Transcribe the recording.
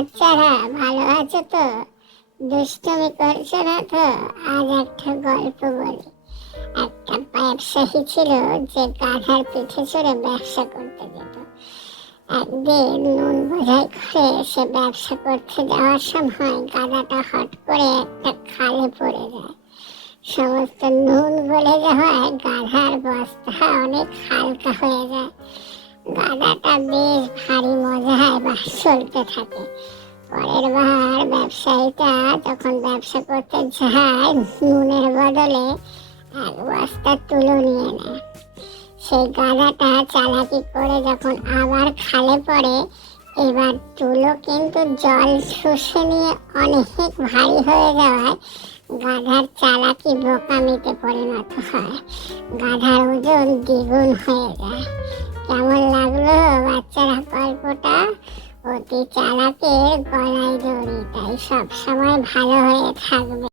বাচ্চারা ভালো আছো তো? দুষ্টুমি করছো না তো? আজ একটা গল্প বলি। একটা ব্যবসায়ী ছিল যে গাধার পিঠে চড়ে ব্যবসা করতে যেত। একদিন নুন বোঝাই করে সে ব্যবসা করতে যাওয়ার সময় গাধাটা হট করে একটা খালে পড়ে যায়। সমস্ত নুন গলে যাওয়ায় গাধার বস্তা অনেক হালকা হয়ে যায়। গাধাটা বেশ ভারী মজায় বাস চলতে থাকে। পরের বার ব্যবসায়ীটা যখন ব্যবসা করতে যায় নুনের বদলে এক বস্তা তুলো নিয়ে নেয়। সেই গাধাটা চালাকি করে যখন আবার খালে পড়ে, এবার তুলো কিন্তু জল শুষে নিয়ে অনেক ভারী হয়ে যাওয়ায় গাধার চালাকি বোকামিতে পরিণত হয়। গাধার ওজন দ্বিগুণ হয়ে যায়। কেমন লাগলো বাচ্চারা গল্পটা? অতি চালাকের গলায় দড়ি, তাই সব সময় ভালো হয়ে থাকবে।